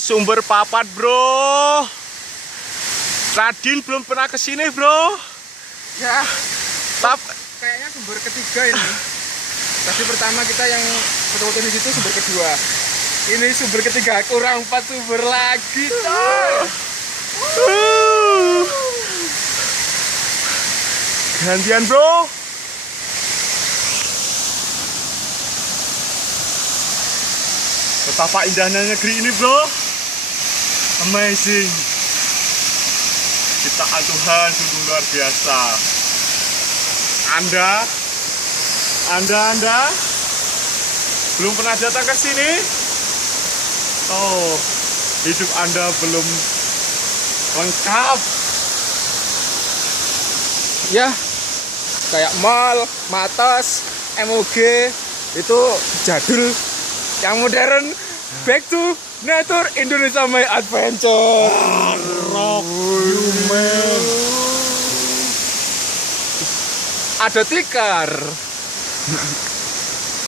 Sumber papat, bro. Radin belum pernah kesini, bro. Ya, kayaknya sumber ketiga ini. Tadi pertama kita yang foto-foto di situ, sumber kedua. Ini sumber ketiga, kurang 4 sumber lagi, coy. Gantian, bro. Betapa indahnya negeri ini, bro. Amazing. Ciptaan Tuhan sungguh luar biasa. Anda belum pernah datang ke sini? Oh, hidup Anda belum lengkap. Ya, kayak mall, Matos, MOG itu jadul. Yang modern, back to nature Indonesia My Adventure. Rock you man. Ada tikar.